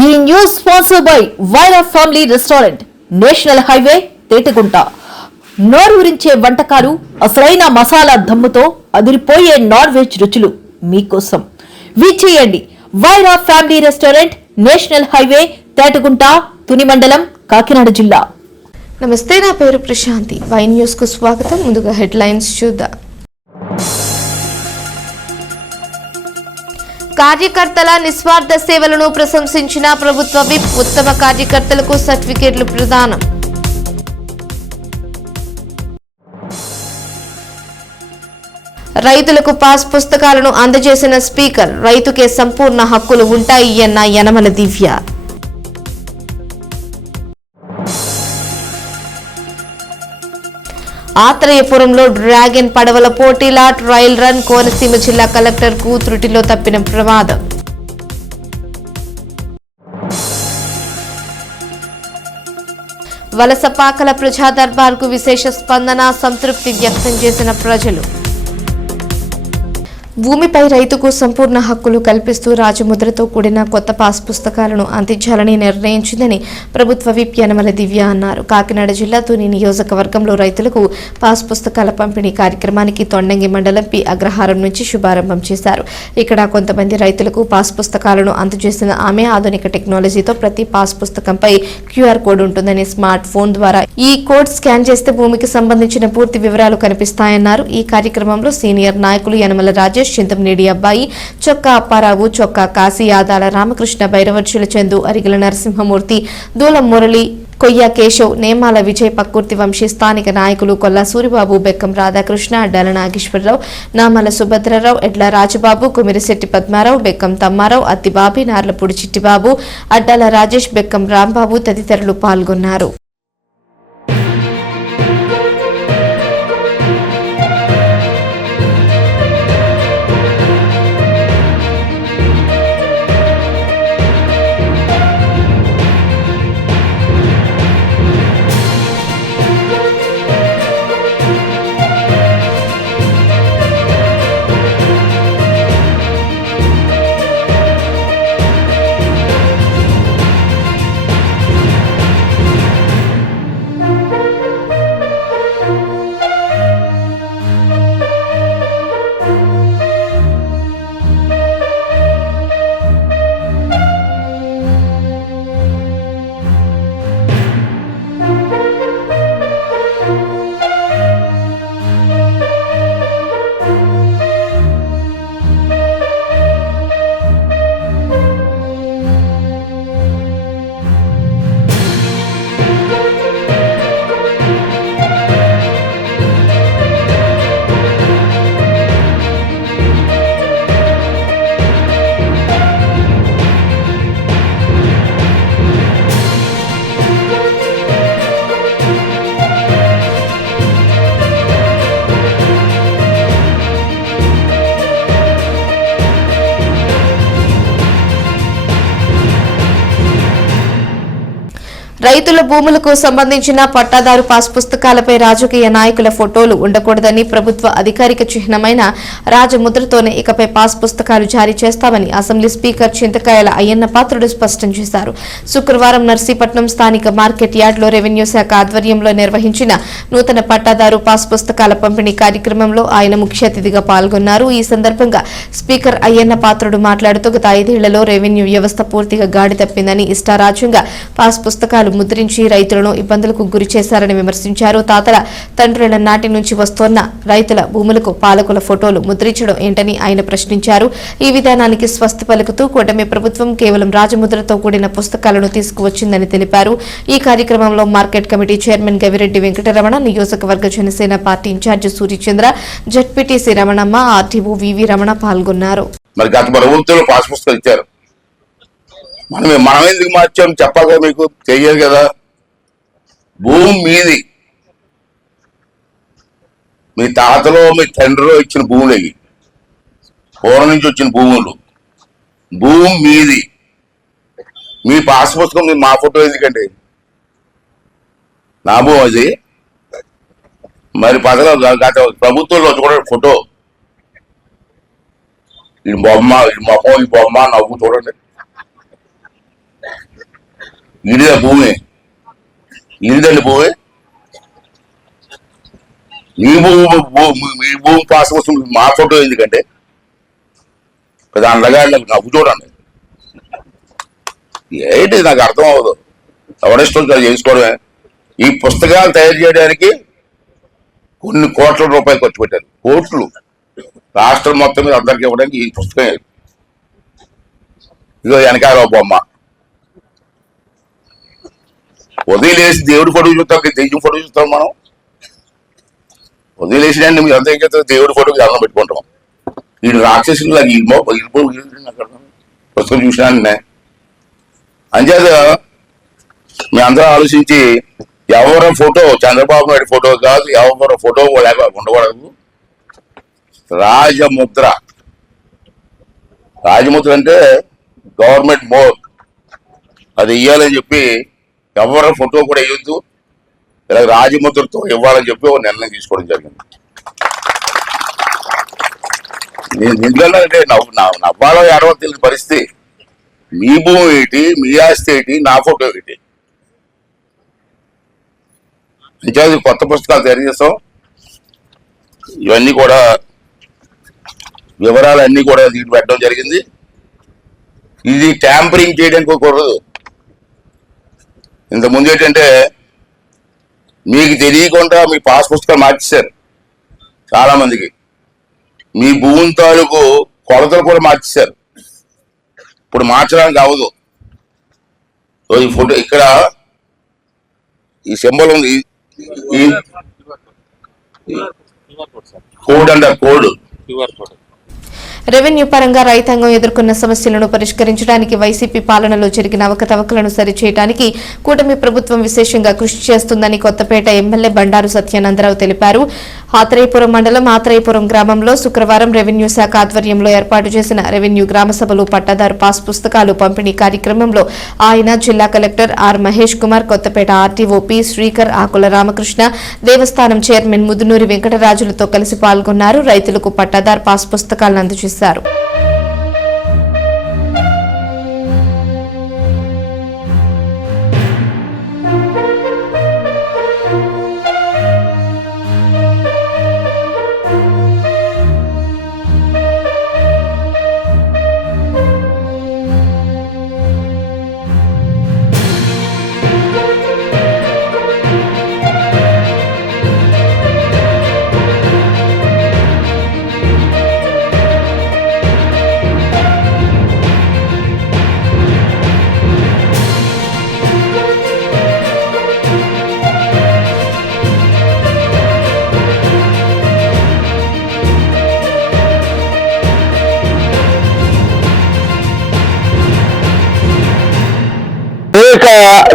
The news sponsored by Vaira family restaurant, national highway, Tetagunta. నోరూరించే వంటకాలు, అసలైన మసాలా దమ్ముతో అదిరిపోయే నాన్ వెజ్ రుచులు మీకోసం. విచ్చేయండి Vaira family restaurant, national highway, Tetagunta, Tuni మండలం, కాకినాడ జిల్లా. నమస్తే, నా పేరు ప్రశాంతి. వై న్యూస్ కు స్వాగతం. ముందుగా హెడ్లైన్స్ చూద్దాం. కార్యకర్తల నిస్వార్థ సేవలను ప్రశంసించిన ప్రభుత్వ విప్. ఉత్తమ కార్యకర్తలకు సర్టిఫికేట్లు ప్రదానం. రైతులకు పాస్ పుస్తకాలను అందజేసిన స్పీకర్. రైతుకే సంపూర్ణ హక్కులు ఉంటాయి అన్న యనమల దివ్య. ఆత్రేయపురంలో డ్రాగన్ పడవల పోటీల ట్రయల్ రన్. కోనసీమ జిల్లా కలెక్టర్ కు త్రుటిలో తప్పిన ప్రమాదం. వలసపాకల ప్రజా దర్బార్కు విశేష స్పందన. సంతృప్తి వ్యక్తం చేసిన ప్రజలు. భూమిపై రైతుకు సంపూర్ణ హక్కులు కల్పిస్తూ రాజముద్రతో కూడిన కొత్త పాస్ పుస్తకాలను అందించాలని నిర్ణయించిందని ప్రభుత్వ విప్ యనమల దివ్య అన్నారు. కాకినాడ జిల్లా తుని నియోజకవర్గంలో రైతులకు పాస్ పుస్తకాల పంపిణీ కార్యక్రమానికి తొండంగి మండలం పి అగ్రహారం నుంచి శుభారంభం చేశారు. ఇక్కడ కొంతమంది రైతులకు పాస్ పుస్తకాలను అందజేసిన ఆమె ఆధునిక టెక్నాలజీతో ప్రతి పాస్ పుస్తకంపై క్యూఆర్ కోడ్ ఉంటుందని, స్మార్ట్ ఫోన్ ద్వారా ఈ కోడ్ స్కాన్ చేస్తే భూమికి సంబంధించిన పూర్తి వివరాలు కనిపిస్తాయన్నారు. ఈ కార్యక్రమంలో సీనియర్ నాయకులు యనమల రాజేష్, చింతమనేడి అబ్బాయి, చొక్కా అప్పారావు, చొక్కా కాశీ, ఆదాల రామకృష్ణ, భైరవర్చుల చందు, అరిగల నరసింహమూర్తి, దూలం మురళి, కొయ్య కేశవ్, నేమాల విజయ్, పక్కుర్తి వంశీ, స్థానిక నాయకులు కొల్లా సూరిబాబు, బెక్కం రాధాకృష్ణ, అడ్డాల నాగేశ్వరరావు, నామాల సుభద్రరావు, ఎడ్ల రాజబాబు, కుమిరిశెట్టి పద్మారావు, బెక్కం తమ్మారావు, అత్తిబాబి, నార్లపూడి చిట్టిబాబు, అడ్డాల రాజేష్, బెక్కం రాంబాబు తదితరులు పాల్గొన్నారు. రైతుల భూములకు సంబంధించిన పట్టాదారు పాస్ పుస్తకాలపై రాజకీయ నాయకుల ఫోటోలు ఉండకూడదని, ప్రభుత్వ అధికారిక చిహ్నమైన రాజముద్రతోనే ఇకపై పాస్ పుస్తకాలు జారీ చేస్తామని అసెంబ్లీ స్పీకర్ చింతకాయల అయ్యన్న పాత్రుడు స్పష్టం చేశారు. శుక్రవారం నర్సీపట్నం స్థానిక మార్కెట్ యార్డ్లో రెవెన్యూ శాఖ ఆధ్వర్యంలో నిర్వహించిన నూతన పట్టాదారు పాస్ పుస్తకాల పంపిణీ కార్యక్రమంలో ఆయన ముఖ్య అతిథిగా పాల్గొన్నారు. ఈ సందర్భంగా స్పీకర్ అయ్యన్న పాత్రుడు మాట్లాడుతూ గత 5 ఏళ్లలో రెవెన్యూ వ్యవస్థ పూర్తిగా గాడి తప్పిందని, ఇష్టారాజ్యంగా పాస్ పుస్తకాలు ముద్రించి రైతులను ఇబ్బందులకు గురి చేశారని విమర్శించారు. తాతల తండ్రుల నాటి నుంచి వస్తోన్న రైతుల భూములకు పాలకుల ఫోటోలు ముద్రించడం ఏంటని ఆయన ప్రశ్నించారు. ఈ విధానానికి స్వస్తి పలుకుతూ కూటమి ప్రభుత్వం కేవలం రాజముద్రతో కూడిన పుస్తకాలను తీసుకువచ్చిందని తెలిపారు. ఈ కార్యక్రమంలో market committee chairman Gavireddy Venkataramana, నియోజకవర్గ Janasena party incharge Suryachandra, ZPTC Ramanamma, RTO V V Ramana పాల్గొన్నారు. మనం ఎందుకు మార్చాం చెప్పాలి, మీకు తెలియదు కదా. భూమి మీది, మీ తాతలో మీ తండ్రిలో ఇచ్చిన భూములు, పూర్వం నుంచి వచ్చిన భూములు, భూమి మీది. మీ పాస్ పుస్తకం మా ఫోటో ఎందుకండి? నా భూమి అది. మరి గత ప్రభుత్వంలో కూడా ఫోటో, ఈ బొమ్మ, ఈ మొహం, ఈ బొమ్మ, నవ్వు చూడండి. ఇడిదా భూమి, ఇడిదండి భూమి. మీ భూమి పాస్ వస్తుంది, మా ఫోటో ఎందుకంటే దాని లగాడు నవ్వు చూడండి. ఏంటి నాకు అర్థం అవ్వదు. ఎవరిష్టం చేసుకోవడమే. ఈ పుస్తకాలు తయారు చేయడానికి కొన్ని కోట్ల రూపాయలు ఖర్చు పెట్టారు. కోట్లు రాష్ట్రం మొత్తం మీద అందరికి ఇవ్వడానికి ఈ పుస్తకం. ఇదో వెనకాల బొమ్మ. వదిలేసి దేవుడి ఫోటో చూస్తాం, దెయ్యం ఫోటో చూస్తాం మనం. వదిలేసినండి మీరు అంతా ఏం చేస్తారు, దేవుడి ఫోటోకి అన్నం పెట్టుకుంటాం. వీడు రాక్షసులు నాకు పుస్తకం చూసినా అంచేత మీ అందరూ ఆలోచించి ఎవరి ఫోటో చంద్రబాబు నాయుడు ఫోటో కాదు, ఎవరి ఫోటో ఉండకూడదు. రాజముద్ర అంటే గవర్నమెంట్ మోర్, అది ఇవ్వాలని చెప్పి ఎవరి ఫోటో కూడా వేయొద్దు. ఇలా రాజముద్రతో ఇవ్వాలని చెప్పి ఒక నిర్ణయం తీసుకోవడం జరిగింది. నేను ఎందుకంటే నవ్వాలో ఏడవ తెలియని పరిస్థితి. మీ భూమి ఏంటి, మీ ఆస్తి ఏంటి, నా ఫోటో ఏంటి. ఇంకా కొత్త పుస్తకాలు తయారు చేస్తాం. ఇవన్నీ కూడా వివరాలన్నీ కూడా దీంట్లో పెట్టడం జరిగింది. ఇది ట్యాంపరింగ్ చేయడానికి కూడదు. ఇంతకుముందు ఏంటంటే మీకు తెలియకుండా మీ పాస్ పుస్తకాలు మార్చేశారు చాలా మందికి. మీ భూమి తాలూకు కొలతలు కూడా మార్చేశారు. ఇప్పుడు మార్చడానికి అవ్వదు. ఈ ఫోటో ఇక్కడ ఈ సింబల్ ఉంది, ఈ కోడ్ అంటారు, కోడ్. రెవెన్యూ పరంగా రైతాంగం ఎదుర్కొన్న సమస్యలను పరిష్కరించడానికి వైసీపీ పాలనలో జరిగిన అవకతవకలను సరిచేయడానికి కూటమి ప్రభుత్వం విశేషంగా కృషి చేస్తుందని కొత్తపేట ఎమ్మెల్యే బండారు సత్యానందరావు తెలిపారు. ఆత్రేయపురం మండలం ఆత్రేయపురం గ్రామంలో శుక్రవారం రెవెన్యూ శాఖ ఆధ్వర్యంలో ఏర్పాటు చేసిన రెవెన్యూ గ్రామ సభలు పట్టాదారు పాస్ పుస్తకాలు పంపిణీ కార్యక్రమంలో ఆయన, జిల్లా collector R Mahesh Kumar, Kothapeta RTO P Srikar, Akula Ramakrishna, దేవస్థానం చైర్మన్ ముదునూరి వెంకటరాజులతో కలిసి పాల్గొన్నారు. రైతులకు పట్టాదారు పాస్ పుస్తకాలను అందజేశారు.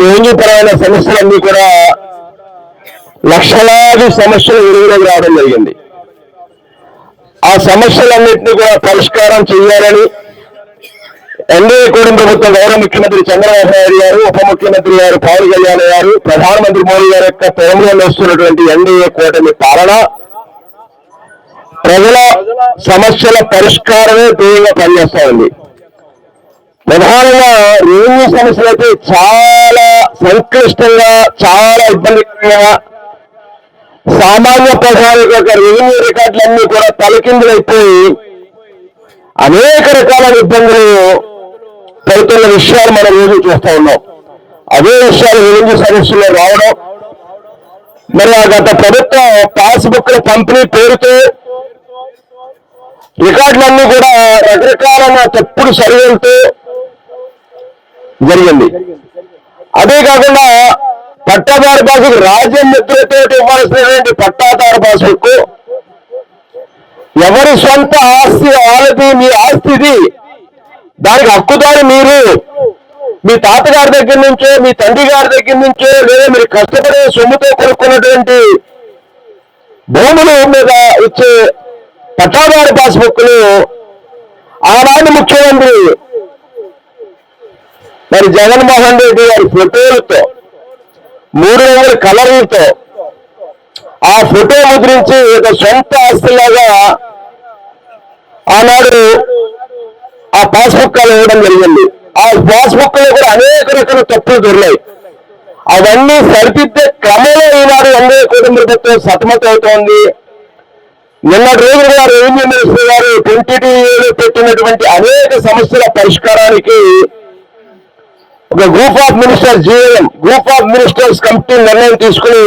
రెవెన్యూ పరమైన సమస్యలన్నీ కూడా లక్షలాది సమస్యలు వెలుగులోకి రావడం జరిగింది. ఆ సమస్యలన్నింటినీ కూడా పరిష్కారం చేయాలని ఎన్డీఏ కూటమి ప్రభుత్వం గౌరవ ముఖ్యమంత్రి చంద్రబాబు నాయుడు గారు, ఉప ముఖ్యమంత్రి గారు పవన్ కళ్యాణ్ గారు, ప్రధానమంత్రి మోడీ గారి యొక్క తరంలో వస్తున్నటువంటి ఎన్డీఏ కూటమి పాలన ప్రజల సమస్యల పరిష్కారమే ధ్యేయంగా పనిచేస్తా ఉంది. ప్రధానంగా రెవెన్యూ సమస్యలు అయితే చాలా సంక్లిష్టంగా, చాలా ఇబ్బందికరంగా, సామాన్య ప్రజానికి యొక్క రెవెన్యూ రికార్డులన్నీ కూడా తలకిందులైపోయి అనేక రకాల ఇబ్బందులు పడుతున్న విషయాలు మనం రోజు చూస్తూ ఉన్నాం. అదే విషయాలు రెవెన్యూ సమస్యల్లో రావడం, మరి ఆ గత ప్రభుత్వం పాస్బుక్ల పంపిణీ పేరుతో రికార్డులన్నీ కూడా రకరకాల తప్పుడు సర్వేలతో జరిగింది. అదే కాకుండా పట్టాదారు పాస్బుక్ రాజముద్రతో ఇవ్వాల్సినటువంటి పట్టాదారు పాస్బుక్ ఎవరి సొంత ఆస్తి వాళ్ళది, మీ ఆస్తి ఇది, దానికి హక్కుదారు మీరు, మీ తాతగారి దగ్గర నుంచో, మీ తండ్రి గారి దగ్గర నుంచో, లేదా మీరు కష్టపడే సొమ్ముతో కొనుక్కున్నటువంటి భూముల మీద ఇచ్చే పట్టాదారు పాస్బుక్లు ఆనాడు ముఖ్యమంత్రి మరి జగన్మోహన్ రెడ్డి గారి ఫోటోలతో 300 కలర్లతో ఆ ఫోటో ముద్రించి ఒక సొంత ఆస్తిలాగా ఆనాడు ఆ పాస్బుక్లు ఇవ్వడం జరిగింది. ఆ పాస్బుక్ లో కూడా అనేక రకాల తప్పులు దొరికాయి. అవన్నీ సరిదిద్దే క్రమంలో ఈనాడు ఎన్డీఏ కూటమి ప్రభుత్వం సతమతం అవుతోంది. నిన్నటి రోజు కూడా రెవెన్యూ మినిస్టర్ గారు 22 పెట్టినటువంటి అనేక సమస్యల పరిష్కారానికి ఒక group of ministers GM group of ministers committee నిర్ణయం తీసుకుని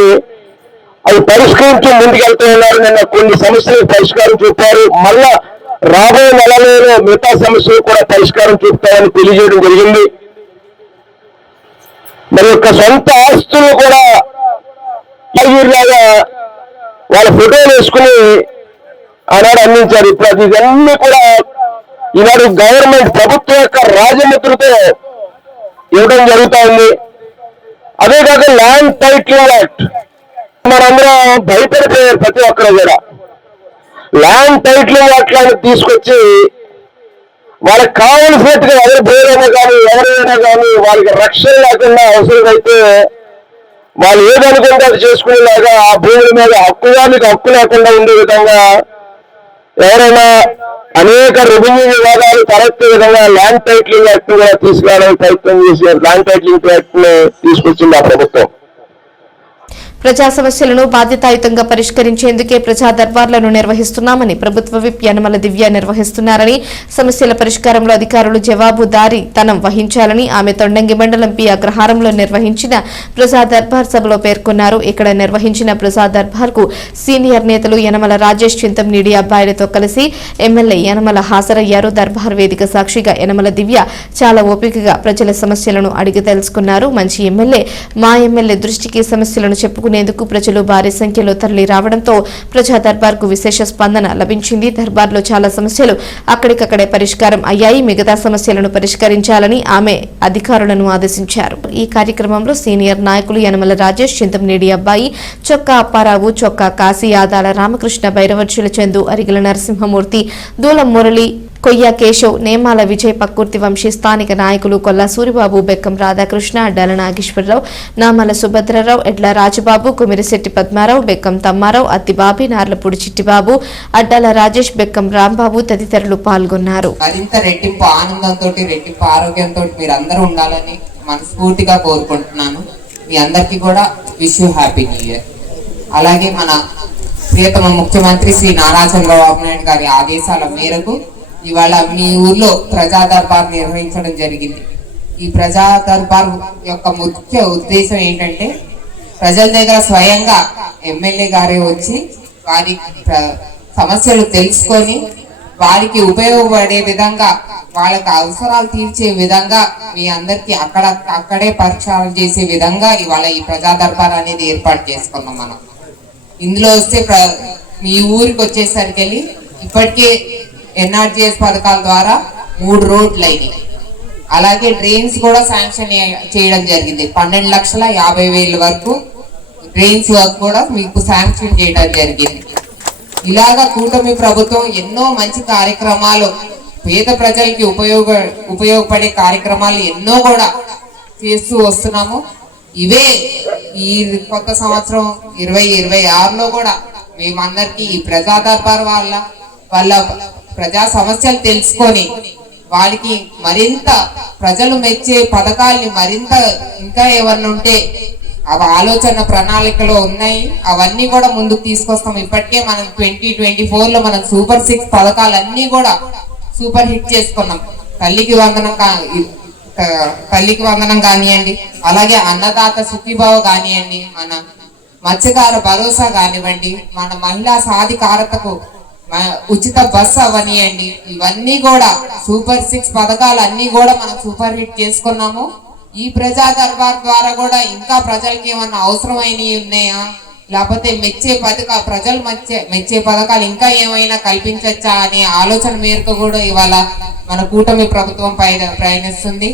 అవి పరిష్కరించి ముందుకెళ్తూ ఉన్నారు. నిన్న కొన్ని సమస్యలకు పరిష్కారం చూపారు. మళ్ళా రాబోయే నెలలో మిగతా సమస్యలు కూడా పరిష్కారం చూపుతామని తెలియజేయడం జరిగింది. మరి యొక్క సొంత ఆస్తులు కూడా లాగా వాళ్ళ ఫోటోలు వేసుకుని ఆనాడు అందించారు. ఇప్పుడు అది ఇవన్నీ కూడా ఈనాడు గవర్నమెంట్ ప్రభుత్వం యొక్క రాజముద్రతో ఇవ్వడం జరుగుతూ ఉంది. అదే కాక ల్యాండ్ టైటిలింగ్ యాక్ట్ మనందరం భయపడిపోయారు. ప్రతి ఒక్కరు కూడా ల్యాండ్ టైటిలింగ్ యాక్ట్ తీసుకొచ్చి వాళ్ళకి కావలసినట్టుగా ఎవరి పేరైనా కానీ ఎవరైనా కానీ వాళ్ళకి రక్షణ లేకుండా అవసరమైతే వాళ్ళు ఏదనుకుంటే అది చేసుకునేలాగా ఆ భూముల మీద హక్కుదానికి హక్కు లేకుండా ఉండే విధంగా ఎవరైనా అనేక రెవెన్యూ వివాదాలు తలెత్తే విధంగా ల్యాండ్ టైటిలింగ్ యాక్ట్ కూడా తీసుకురావడానికి ప్రయత్నం చేశారు. ల్యాండ్ టైటిలింగ్ యాక్ట్ ని తీసుకొచ్చింది ఆ ప్రభుత్వం. ప్రజా సమస్యలను బాధ్యతాయుతంగా పరిష్కరించేందుకే ప్రజా దర్బార్లను నిర్వహిస్తున్నామని ప్రభుత్వ విప్ యనమల దివ్య నిర్వహిస్తున్నారని, సమస్యల పరిష్కారంలో అధికారులు జవాబుదారీతనం వహించాలని ఆమె తొండంగి మండలం పి అగ్రహారంలో నిర్వహించిన ప్రజా దర్బార్ సభలో పేర్కొన్నారు. ఇక్కడ నిర్వహించిన ప్రజా దర్బార్ కు సీనియర్ నేతలు యనమల రాజేష్ చింతమనేని అబ్బాయిలతో కలిసి ఎమ్మెల్యే యనమల హాజరయ్యారు. దర్బార్ వేదిక సాక్షిగా యనమల దివ్య చాలా ఓపికగా ప్రజల సమస్యలను అడిగి తెలుసుకున్నారు. మంచి ఎమ్మెల్యే, మా ఎమ్మెల్యే దృష్టికి సమస్యలను చెప్పుకునేందుకు ప్రజలు భారీ సంఖ్యలో తరలి రావడంతో ప్రజా దర్బార్ కు విశేష స్పందన లభించింది. దర్బార్ లో చాలా సమస్యలు అక్కడికక్కడే పరిష్కారం అయ్యాయి. మిగతా సమస్యలను పరిష్కరించాలని ఆమె అధికారులను ఆదేశించారు. ఈ కార్యక్రమంలో సీనియర్ నాయకులు యనమల రాజేష్, చింతమనేని అబ్బాయి, చొక్కా అప్పారావు, చొక్కా కాశీ, ఆదాల రామకృష్ణ, భైరవర్చుల చందు, అరిగిల నరసింహమూర్తి, దూలం మురళి, కొయ్య కేశవ్, నేమాల విజయ్, పక్కుర్తి వంశీ, స్థానిక నాయకులు కొల్లా సూరిబాబు, బెక్కం రాధాకృష్ణ, అడ్డాల నాగేశ్వరరావు, నామాల సుభద్రరావు, ఎడ్ల రాజబాబు, కుమిరిశెట్టి పద్మారావు, బెక్కం తమ్మారావు, అత్తిబాబి, నార్లపూడి చిట్టిబాబు, అడ్డాల రాజేష్, బెక్కం రాంబాబు తదితరులు పాల్గొన్నారు. మరింత రెట్టింపు ఆనందంతో, రెట్టింపు ఆరోగ్యంతో మీరందరూ ఉండాలని మనస్ఫూర్తిగా కోరుకుంటున్నాను. మీ అందరికీ కూడా wish you happy new year. అలాగే మన ప్రియతమ ముఖ్యమంత్రి శ్రీ నారా చంద్రబాబు నాయుడు గారి ఆదేశాల మేరకు ఇవాళ మీ ఊర్లో ప్రజా దర్బార్ నిర్వహించడం జరిగింది. ఈ ప్రజా దర్బార్ యొక్క ముఖ్య ఉద్దేశం ఏంటంటే ప్రజల దగ్గర స్వయంగా ఎమ్మెల్యే గారే వచ్చి వారి సమస్యలు తెలుసుకొని వారికి ఉపయోగపడే విధంగా, వాళ్ళకి అవసరాలు తీర్చే విధంగా మీ అందరికి అక్కడే పరిచయాలు చేసే విధంగా ఇవాళ ఈ ప్రజా దర్బార్ అనేది ఏర్పాటు చేసుకున్నాం మనం. ఇందులో వస్తే మీ ఊరికి వచ్చేసరికి ఇప్పటికే ఎన్ఆర్జీఎస్ పథకాల ద్వారా 3 రోడ్లు అయినాయి. అలాగే డ్రైన్స్ కూడా శాంక్షన్ చేయడం జరిగింది. 12,50,000 వరకు డ్రైన్స్ వర్క్ కూడా మీకు శాంక్షన్ చేయడం జరిగింది. ఇలాగా కూటమి ప్రభుత్వం ఎన్నో మంచి కార్యక్రమాలు, పేద ప్రజలకి ఉపయోగపడే కార్యక్రమాలు ఎన్నో కూడా చేస్తూ వస్తున్నాము. ఇవే ఈ కొత్త సంవత్సరం 2026లో కూడా మేమందరికీ ఈ ప్రజా దర్బార్ వాళ్ళ ప్రజా సమస్యలు తెలుసుకొని వాళ్ళకి మరింత ప్రజలు మెచ్చే పథకాల్ని మరింత ఇంకా ఏమన్నా ఉంటే అవి ఆలోచన ప్రణాళికలో ఉన్నాయి, అవన్నీ కూడా ముందుకు తీసుకొస్తాం. ఇప్పటికే మనం 2024లో మనం సూపర్ 6 పథకాలన్నీ కూడా సూపర్ హిట్ చేసుకున్నాం. తల్లికి వందనం కానివ్వండి, అలాగే అన్నదాత సుఖీభావ కానివ్వండి, మన మత్స్యకార భరోసా కానివ్వండి, మన మహిళా సాధికారతకు ఉచిత బస్సు అవనియండి, ఇవన్నీ కూడా సూపర్ 6 పథకాలు అన్ని కూడా మనం సూపర్ హిట్ చేసుకున్నాము. ఈ ప్రజా దర్బార్ ద్వారా కూడా ఇంకా ప్రజలకి ఏమన్నా అవసరమైనవి ఉన్నాయా, లేకపోతే ప్రజలు మెచ్చే పథకాలు ఇంకా ఏమైనా కల్పించచ్చా అనే ఆలోచన మేరకు కూడా ఇవాళ మన కూటమి ప్రభుత్వం ప్రయాణిస్తుంది.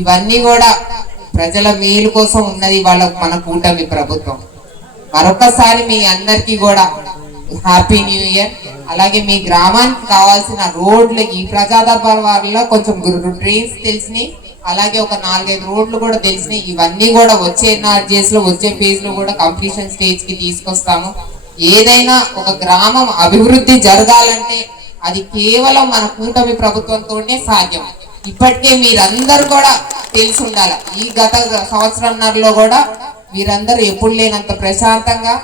ఇవన్నీ కూడా ప్రజల మేలు కోసం ఉన్నది ఇవాళ మన కూటమి ప్రభుత్వం. మరొకసారి మీ అందరికీ కూడా హ్యాపీ న్యూ ఇయర్. అలాగే మీ గ్రామానికి కావాల్సిన రోడ్లు ఈ ప్రజా దర్బార్ వారిలో కొంచెం డ్రైన్స్ తెలిసినాయి, అలాగే ఒక 4-5 రోడ్లు కూడా తెలిసినాయి. ఇవన్నీ కూడా వచ్చే ఎన్ఆర్జీఎస్ లో వచ్చే ఫేజ్ లో కూడా కంప్లీషన్ స్టేజ్ కి తీసుకొస్తాము. ఏదైనా ఒక గ్రామం అభివృద్ధి జరగాలంటే అది కేవలం మన కూటమి ప్రభుత్వంతోనే సాధ్యం. ఇప్పటికే మీరందరూ కూడా తెలిసి ఉండాలి, ఈ గత సంవత్సరంన్నరలో కూడా మీరందరూ ఎప్పుడు లేనంత ప్రశాంతంగా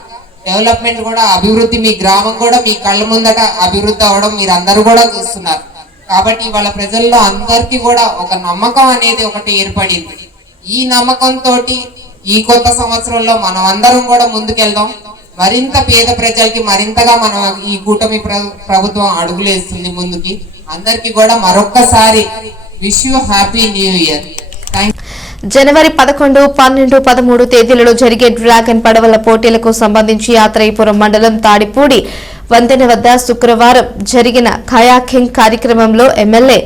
డెవలప్మెంట్ కూడా, అభివృద్ధి, మీ గ్రామం కూడా మీ కళ్ళ ముందట అభివృద్ధి అవ్వడం మీరందరూ కూడా చూస్తున్నారు. కాబట్టి వాళ్ళ ప్రజల్లో అందరికీ కూడా ఒక నమ్మకం అనేది ఒకటి ఏర్పడింది. ఈ నమ్మకంతో ఈ కొత్త సంవత్సరంలో మనం అందరం కూడా ముందుకెళ్దాం. మరింత పేద ప్రజలకి మరింతగా మనం ఈ కూటమి ప్రభుత్వం అడుగులేస్తుంది ముందుకి. అందరికీ కూడా మరొక్కసారి wish you happy new year. జనవరి 11, 12, 13 తేదీలలో జరిగే డ్రాగన్ పడవల పోటీలకు సంబంధించి యాత్రాయిపురం మండలం తాడిపూడి వంతెన వద్ద శుక్రవారం జరిగిన కయాకింగ్ కార్యక్రమంలో ఎమ్మెల్యే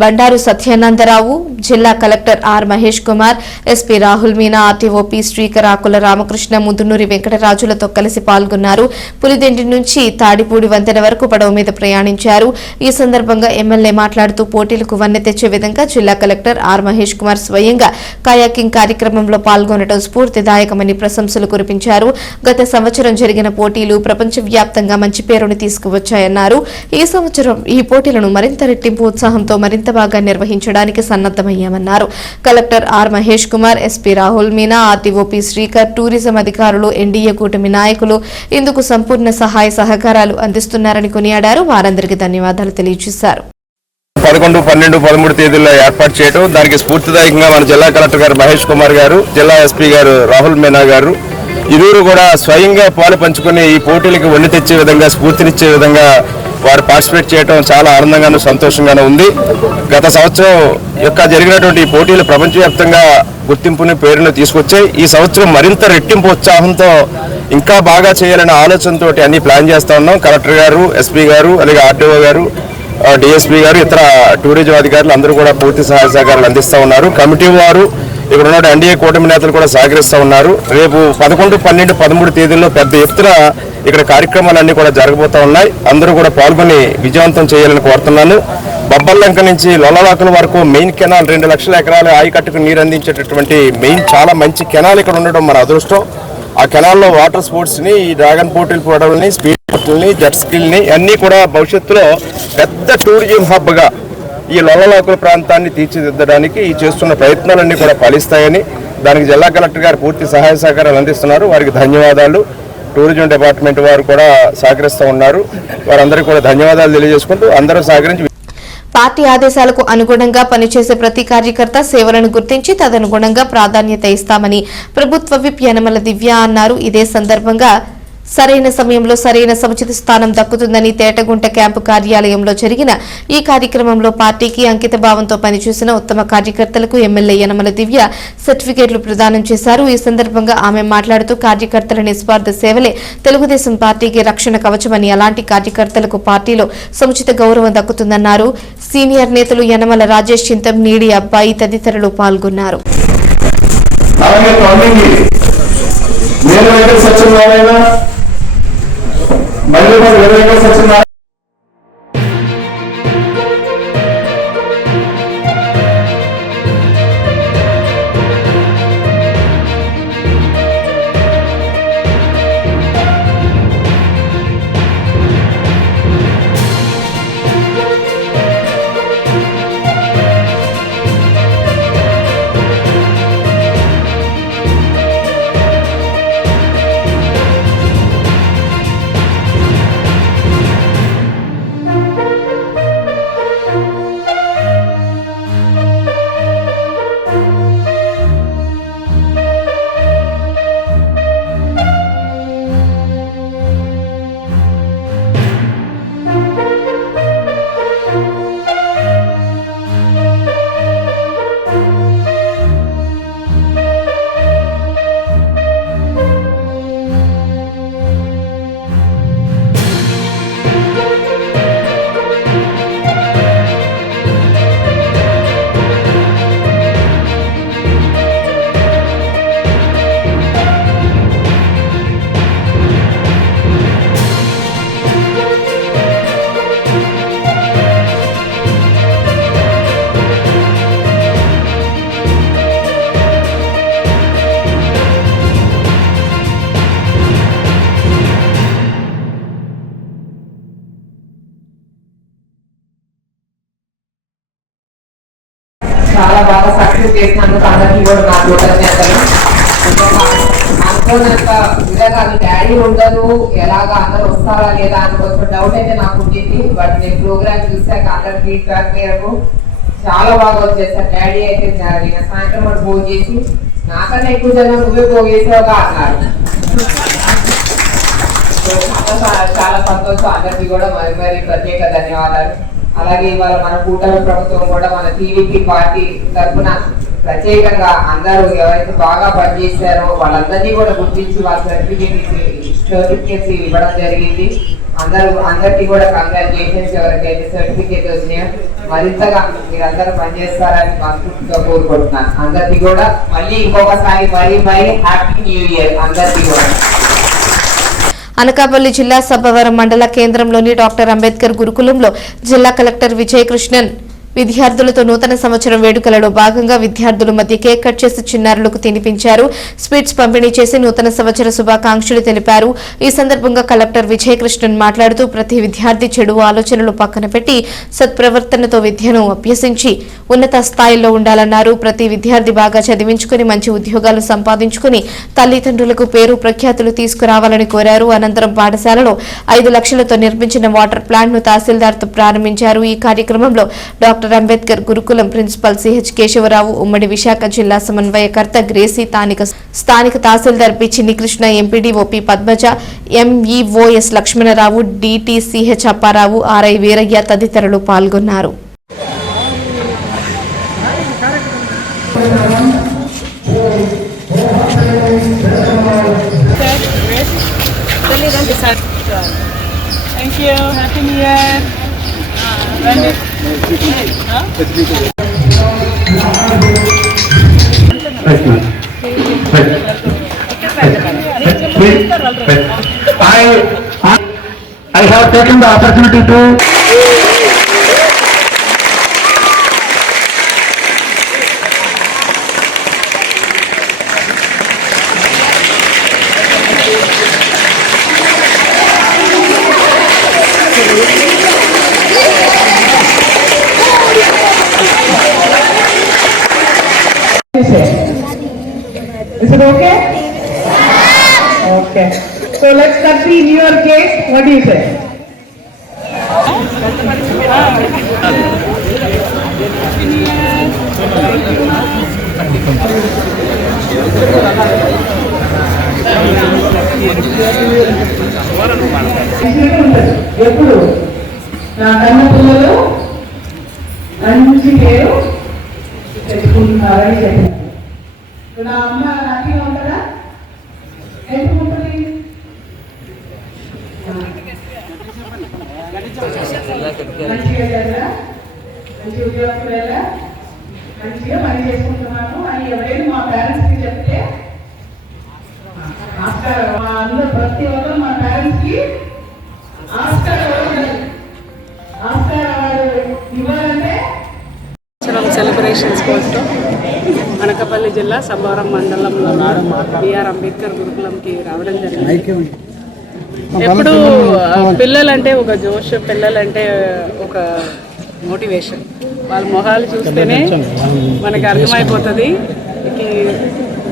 బండారు సత్యానందరావు, జిల్లా collector R Mahesh Kumar, SP Rahul Meena, RTO P Srikar, Akula Ramakrishna, Muddunuri వెంకటరాజులతో కలిసి పాల్గొన్నారు. పులిదెండి నుంచి తాడిపూడి వంతెన వరకు పడవ మీద ప్రయాణించారు. ఈ సందర్భంగా ఎమ్మెల్యే మాట్లాడుతూ పోటీలకు వన్నె తెచ్చే విధంగా జిల్లా కలెక్టర్ ఆర్ మహేష్ కుమార్ స్వయంగా కయాకింగ్ కార్యక్రమంలో పాల్గొనడం స్ఫూర్తిదాయకమని ప్రశంసలు కురిపించారు. గత సంవత్సరం జరిగిన పోటీలు ప్రపంచవ్యాప్తంగా మంచి పేరును తీసుకువచ్చాయన్నారు. ఈ సంవత్సరం ఈ పోటీలను మరింత రెట్టింపు ఉత్సాహంతో మరింత బాగా నిర్వహించడానికి సన్నద్దమయ్యామన్నారు. Collector R Mahesh Kumar, SP Rahul Meena, RTO P Srikar, tourism అధికారులు, ఎన్డీఏ కూటమి నాయకులు ఇందుకు సంపూర్ణ సహాయ సహకారాలు అందిస్తున్నారని కొనియాడారు. వారందరికీ ధన్యవాదాలు తెలియజేశారు. 11, 12, 13 తేదీల్లో ఏర్పాటు చేయడం, దానికి స్ఫూర్తిదాయకంగా మన జిల్లా కలెక్టర్ గారు మహేష్ కుమార్ గారు, జిల్లా ఎస్పీ గారు రాహుల్ మీనా గారు ఇరువురు కూడా స్వయంగా పాలు పంచుకుని ఈ పోటీలకు వన్నె తెచ్చే విధంగా, స్ఫూర్తినిచ్చే విధంగా వారు పార్టిసిపేట్ చేయడం చాలా ఆనందంగానూ సంతోషంగానూ ఉంది. గత సంవత్సరం యొక్క జరిగినటువంటి ఈ పోటీలు ప్రపంచవ్యాప్తంగా గుర్తింపుని, పేరును తీసుకొచ్చాయి. ఈ సంవత్సరం మరింత రెట్టింపు ఉత్సాహంతో ఇంకా బాగా చేయాలనే ఆలోచనతో అన్ని ప్లాన్ చేస్తా ఉన్నాం. కలెక్టర్ గారు, ఎస్పీ గారు, అలాగే ఆర్టీఓ గారు, డిఎస్పీ గారు, ఇతర టూరిజం అధికారులు అందరూ కూడా పూర్తి సహాయ సహకారాలు అందిస్తూ ఉన్నారు. కమిటీ వారు, ఇక్కడ ఉన్న ఎన్డీఏ కూటమి నేతలు కూడా సహకరిస్తూ ఉన్నారు. రేపు 11, 12, 13 తేదీల్లో పెద్ద ఎత్తున ఇక్కడ కార్యక్రమాలన్నీ కూడా జరగబోతా ఉన్నాయి. అందరూ కూడా పాల్గొని విజయవంతం చేయాలని కోరుతున్నాను. బొబ్బర్లంక నుంచి లొల్లలాకుల వరకు మెయిన్ కెనాల్ 2 లక్షల ఎకరాల ఆయకట్టుకు నీరు అందించేటటువంటి మెయిన్ చాలా మంచి కెనాల్ ఇక్కడ ఉండడం మన అదృష్టం. ఆ కెనాల్లో వాటర్ స్పోర్ట్స్ని, ఈ డ్రాగన్ పోటీల పోవడాలని, స్పీడ్ పోటీలని, జెట్ స్కిల్ని అన్నీ కూడా భవిష్యత్తులో పెద్ద టూరిజం హబ్గా ఈ లొల్లలాకుల ప్రాంతాన్ని తీర్చిదిద్దడానికి ఈ చేస్తున్న ప్రయత్నాలన్నీ కూడా ఫలిస్తాయని, దానికి జిల్లా కలెక్టర్ గారు పూర్తి సహాయ సహకారాలు అందిస్తున్నారు. వారికి ధన్యవాదాలు. టూరిజం డిపార్ట్మెంట్ వారు కూడా సహకరిస్తూ ఉన్నారు. వారందరికీ కూడా ధన్యవాదాలు తెలియజేసుకుంటూ అందరూ సహకరించి పార్టీ ఆదేశాలకు అనుగుణంగా పనిచేసే ప్రతి కార్యకర్త సేవలను గుర్తించి తదనుగుణంగా ప్రాధాన్యత ఇస్తామని ప్రభుత్వ విప్ యనమల దివ్య అన్నారు. ఇదే సందర్భంగా సరైన సమయంలో సరైన సముచిత స్థానం దక్కుతుందని తేటగుంట క్యాంపు కార్యాలయంలో జరిగిన ఈ కార్యక్రమంలో పార్టీకి అంకిత భావంతో పనిచేసిన ఉత్తమ కార్యకర్తలకు ఎమ్మెల్యే యనమల దివ్య సర్టిఫికేట్లు ప్రదానం చేశారు. ఈ సందర్భంగా ఆమె మాట్లాడుతూ కార్యకర్తల నిస్వార్థ సేవలే తెలుగుదేశం పార్టీకి రక్షణ కవచమని, అలాంటి కార్యకర్తలకు పార్టీలో సముచిత గౌరవం దక్కుతుందన్నారు. సీనియర్ నేతలు యనమల రాజేష్, చింతం, నీడి అబ్బాయి తదితరులు పాల్గొన్నారు. కృతజ్ఞతలు. అనుకోనంత విధంగా మీ డాడీ ఉండదు, ఎలాగా అందరు వస్తారా లేదా అని కొంచెం డౌట్ అయితే నాకు ఉండింది. బట్ నేను ప్రోగ్రామ్ చూసాక అందరి ఫీడ్బ్యాక్ మేరకు చాలా బాగా వచ్చేసారు. డాడీ అయితే నిన్న సాయంత్రం కూడా భోజనం చేసి నాకన్నా ఎక్కువ జనం నువ్వే పోగేసావుగా అన్నారు. చాలా సంతోషం. అందరికీ కూడా మరి మరి ప్రత్యేక ధన్యవాదాలు. అలాగే ఇవాళ మన కూటమి ప్రభుత్వం కూడా మన టీడీపీ పార్టీ తరఫున ప్రత్యేకంగా అందరూ ఎవరైతే బాగా పనిచేశారో వాళ్ళందరినీ కూడా గుర్తించి వాళ్ళ సర్టిఫికేట్స్ ఇవ్వడం జరిగింది. అందరికీ కూడా కంగ్రాచులేషన్స్. ఎవరికైతే సర్టిఫికేట్ వచ్చినాయో మరింతగా మీరందరూ పనిచేస్తారని మనస్ఫూర్తిగా కోరుకుంటున్నాను. అందరికీ కూడా మళ్ళీ ఇంకొకసారి మరీ హ్యాపీ న్యూ ఇయర్ అందరికీ కూడా. అనకాపల్లి జిల్లా సబ్బవరం మండల కేంద్రంలోని డాక్టర్ అంబేద్కర్ గురుకులంలో జిల్లా కలెక్టర్ విజయ్ కృష్ణన్ విద్యార్థులతో నూతన సంవత్సరం వేడుకలలో భాగంగా విద్యార్థుల మధ్య కేక్ కట్ చేసి చిన్నారులకు తినిపించారు. స్వీట్స్ పంపిణీ చేసి నూతన సంవత్సర శుభాకాంక్షలు తెలిపారు. ఈ సందర్భంగా కలెక్టర్ విజయ్ కృష్ణన్ మాట్లాడుతూ ప్రతి విద్యార్థి చెడు ఆలోచనలు పక్కన పెట్టి సత్ప్రవర్తనతో విద్యను అభ్యసించి ఉన్నత స్థాయిలో ఉండాలన్నారు. ప్రతి విద్యార్థి బాగా చదివించుకుని మంచి ఉద్యోగాలు సంపాదించుకుని తల్లిదండ్రులకు పేరు ప్రఖ్యాతులు తీసుకురావాలని కోరారు. అనంతరం పాఠశాలలో 5 లక్షలతో నిర్మించిన వాటర్ ప్లాంట్ ను తహసీల్దార్తో ప్రారంభించారు. ఈ కార్యక్రమంలో డాక్టర్ అంబేద్కర్ గురుకులం ప్రిన్సిపల్ సిహెచ్ కేశవరావు, ఉమ్మడి విశాఖ జిల్లా సమన్వయకర్త గ్రేసీ, స్థానిక tahsildar P Chinnikrishna, MPDO P Padmaja, MEO S Lakshmanarao, DTCH Apparao, RI Veerayya తదితరులు పాల్గొన్నారు. Thank you. Happy New Year. I have taken the opportunity to Is it okay? Okay. So let's cut the New Year cake. What do you say? ఎప్పుడు నా కన్న పిల్లలు మంచి పేరు తెచ్చుకుంటున్నారని చెప్పారు. నా అమ్మ హ్యాపీగా ఉంటుందా? ఎందుకు ఉంటుంది? మంచిగా చదివా, మంచి ఉద్యోగస్తులేలా, మంచిగా పని చేసుకుంటున్నాను అని ఎవరైనా మా పేరెంట్స్కి చెప్తే ఆస్కారం, మా అందరూ ప్రతి ఒక్కరు మా పేరెంట్స్కి ఆస్కారం ఇవ్వాలంటే సెలబ్రేషన్స్ కోసం అనకాపల్లి జిల్లా సబ్బవరం మండలంలో బిఆర్ అంబేద్కర్ గురుకులంకి రావడం జరిగింది. ఎప్పుడు పిల్లలంటే ఒక జోష్, పిల్లలంటే ఒక మోటివేషన్. వాళ్ళ మొహాలు చూస్తేనే మనకి అర్థమైపోతుంది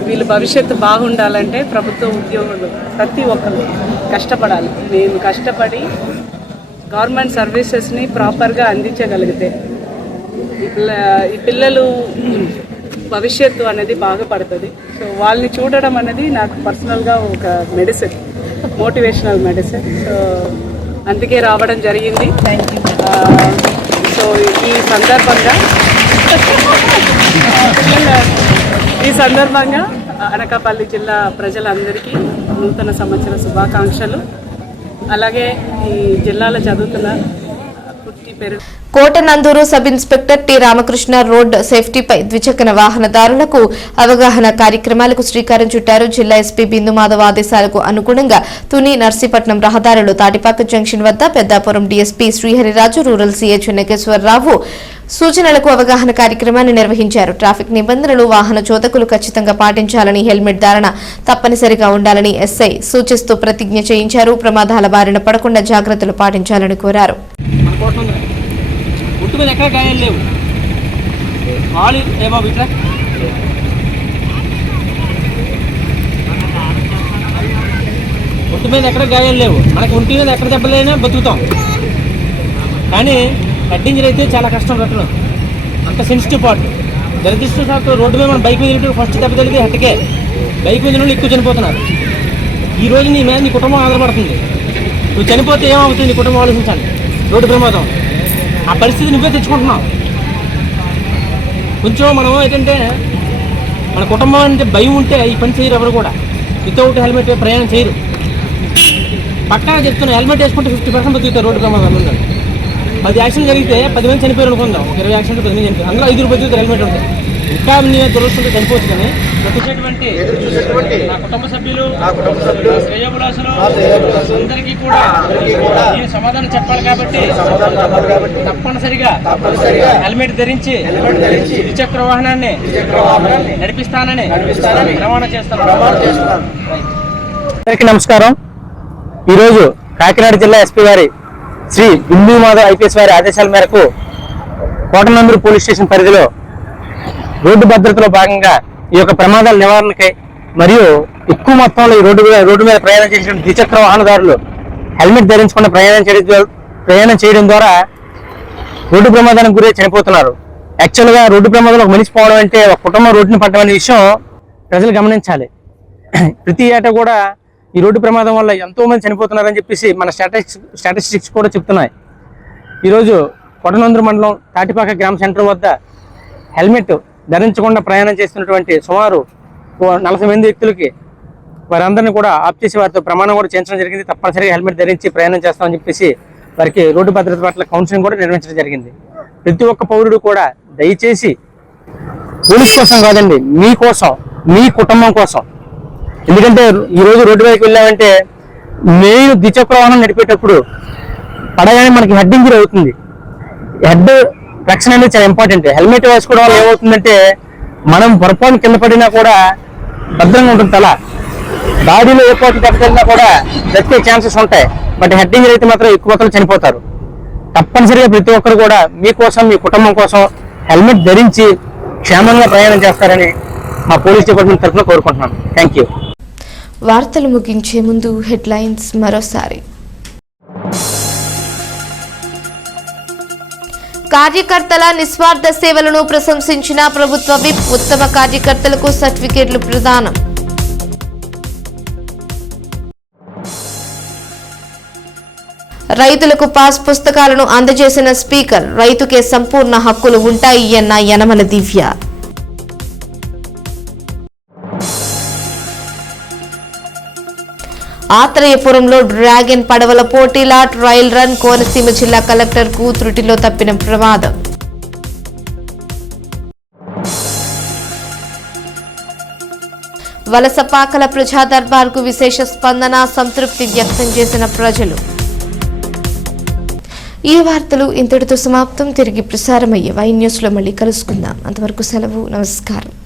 వీళ్ళ భవిష్యత్తు బాగుండాలంటే ప్రభుత్వ ఉద్యోగులు ప్రతి ఒక్కరు కష్టపడాలి. మేము కష్టపడి గవర్నమెంట్ సర్వీసెస్ని ప్రాపర్గా అందించగలిగితే ఈ పిల్లలు భవిష్యత్తు అనేది బాగుపడుతుంది. సో వాళ్ళని చూడడం అనేది నాకు పర్సనల్గా ఒక మెడిసిన్, మోటివేషనల్ మెడిసిన్. సో అందుకే రావడం జరిగింది. సో ఈ సందర్భంగా అనకాపల్లి జిల్లా ప్రజలందరికీ నూతన సంవత్సర శుభాకాంక్షలు. అలాగే ఈ జిల్లాలో చదువుతున్న Kotananduru sub inspector T Ramakrishna road సేఫ్టీపై ద్విచక్ర వాహనదారులకు అవగాహన కార్యక్రమాలకు శ్రీకారం చుట్టారు. జిల్లా ఎస్పీ బిందు మాధవ్ ఆదేశాలకు అనుగుణంగా తుని నర్సీపట్నం రహదారులు తాటిపాక జంక్షన్ వద్ద Peddapuram DSP Srihari Raju, rural CA Chennakeswara Rao సూచనలకు అవగాహన కార్యక్రమాన్ని నిర్వహించారు. ట్రాఫిక్ నిబంధనలు, వాహన చోదకులు ఖచ్చితంగా పాటించాలని, హెల్మెట్ ధారణ తప్పనిసరిగా ఉండాలని ఎస్ఐ సూచిస్తూ ప్రతిజ్ఞ చేయించారు. ప్రమాదాల బారిన పడకుండా జాగ్రత్తలు పాటించాలని కోరారు. ఎక్కడ గాయాలు లేవు. వాళ్ళు ఏమో ఇట్లా ఒంటి మీద ఎక్కడ గాయాలు లేవు, మనకి ఒంటి మీద ఎక్కడ దెబ్బలైనా బతుకుతాం. కానీ హెడ్ ఇంజరీ అయితే చాలా కష్టం పెట్టడం, అంత సెన్సిటివ్ పార్ట్. దురదృష్టవశాత్తు రోడ్డు మీద మనం బైక్ మీద వెళ్ళి ఫస్ట్ దెబ్బ తగిలితే హెడ్కే, బైక్ మీద వాళ్ళు ఎక్కువ చనిపోతున్నారు. ఈ రోజు నీ మీద నీ కుటుంబం ఆధారపడుతుంది. నువ్వు చనిపోతే ఏమవుతుంది, నీ కుటుంబం ఆలోచించాలి. రోడ్డు ప్రమాదం, ఆ పరిస్థితి నువ్వే తెచ్చుకుంటున్నావు. కొంచెం మనం ఏంటంటే మన కుటుంబం అంటే భయం ఉంటే ఈ పని చేయరు ఎవరు కూడా. వితౌట్ హెల్మెట్ ప్రయాణం చేయరు. పక్కా చెప్తున్నా, హెల్మెట్ వేసుకుంటే 50% బతుకుతారు రోడ్డు ప్రమాదాలు. 10 యాక్సిడెంట్ జరిగితే 10 మంది చనిపోయారు అనుకుందాం, 20 యాక్సిడెంట్ 10 మంది చనిపోయారు, అందులో 5 బతుకుతారు హెల్మెట్ ఉంటే. ఇంకా నేను దురదృష్టంతో చనిపోవచ్చు. కానీ చూసేటువంటి నా కుటుంబ సభ్యులు, శ్రేయోభిలాషులు అందరికీ కూడా నేను సమాధానం చెప్పాలి కాబట్టి తప్పనిసరిగా హెల్మెట్ ధరించి ద్విచక్ర వాహనాన్ని నడిపిస్తానని రవాణా చేస్తాను. అందరికీ నమస్కారం. ఈరోజు కాకినాడ జిల్లా ఎస్పీ గారి శ్రీ బిందు మాధవ్ ఐపీఎస్ వారి ఆదేశాల మేరకు కోటనందూరు పోలీస్ స్టేషన్ పరిధిలో రోడ్డు భద్రతలో భాగంగా ఈ యొక్క ప్రమాదాల నివారణకై మరియు ఎక్కువ మొత్తంలో ఈ రోడ్డు మీద ప్రయాణం చేసిన ద్విచక్ర వాహనదారులు హెల్మెట్ ధరించకుండా ప్రయాణం చేయడం ద్వారా రోడ్డు ప్రమాదానికి గురై చనిపోతున్నారు. యాక్చువల్గా రోడ్డు ప్రమాదంలో ఒక మనిషి పోవడం అంటే ఒక కుటుంబం రోడ్డుని పట్టడం అనే విషయం ప్రజలు గమనించాలి. ప్రతి ఏటా కూడా ఈ రోడ్డు ప్రమాదం వల్ల ఎంతో మంది చనిపోతున్నారని చెప్పేసి మన స్టాటిస్టిక్స్ కూడా చెప్తున్నాయి. ఈరోజు కోటనందూరు మండలం తాటిపాక గ్రామ సెంటర్ వద్ద హెల్మెట్ ధరించకుండా ప్రయాణం చేస్తున్నటువంటి సుమారు 40 మంది వ్యక్తులకి వారందరినీ కూడా ఆఫ్ చేసి వారితో ప్రమాణం కూడా చేయించడం జరిగింది. తప్పనిసరిగా హెల్మెట్ ధరించి ప్రయాణం చేస్తామని చెప్పేసి వారికి రోడ్డు భద్రత పట్ల కౌన్సిలింగ్ కూడా నిర్వహించడం జరిగింది. ప్రతి ఒక్క పౌరుడు కూడా దయచేసి పోలీస్ కోసం కాదండి, మీ కోసం, మీ కుటుంబం కోసం. ఎందుకంటే ఈరోజు రోడ్డు వైపు వెళ్ళామంటే మెయిన్ ద్విచక్ర వాహనం నడిపేటప్పుడు పడగానే మనకి హెడ్ ఇంజరీ అవుతుంది. హెడ్ రక్షణ అనేది చాలా ఇంపార్టెంట్. హెల్మెట్ వేసుకోవడం వల్ల ఏమవుతుందంటే మనం పొరపాటు కింద పడినా కూడా భద్రంగా ఉంటుంది. తల బాడీలో ఏ పాటు దెబ్బతిన్నా కూడా దక్కే ఛాన్సెస్ ఉంటాయి. బట్ హెడ్ ఇంజరీ అయితే మాత్రం ఎక్కువ మొత్తంలో చనిపోతారు. తప్పనిసరిగా ప్రతి ఒక్కరు కూడా మీకోసం, మీ కుటుంబం కోసం హెల్మెట్ ధరించి క్షేమంగా ప్రయాణం చేస్తారని మా పోలీస్ డిపార్ట్మెంట్ తరఫున కోరుకుంటున్నాను. Thank you. వార్తలు ముగించే ముందు హెడ్లైన్స్ మరోసారి. కార్యకర్తల నిస్వార్థ సేవలను ప్రశంసించిన ప్రభుత్వ విప్. ఉత్తమ కార్యకర్తలకు సర్టిఫికేట్లు ప్రదానం. రైతులకు పాస్ పుస్తకాలను అందజేసిన స్పీకర్. రైతుకే సంపూర్ణ హక్కులు ఉంటాయి అన్న యనమల దివ్య. ఆత్రేయపురంలో డ్రాగన్ పడవల పోటీల ట్రయల్ రన్. కోనసీమ జిల్లా కలెక్టర్ కు త్రుటిలో తప్పిన ప్రమాదం. వలసపాకల ప్రజా దర్బార్ కు విశేష స్పందన. సంతృప్తి వ్యక్తం చేసిన ప్రజలు. ఈ వార్తలు ఇంతటితో సమాప్తం. తిరిగి ప్రసారమయ్యే వై న్యూస్ లో మళ్ళీ కలుసుకుందాం. అంతవరకు సెలవు. నమస్కారం.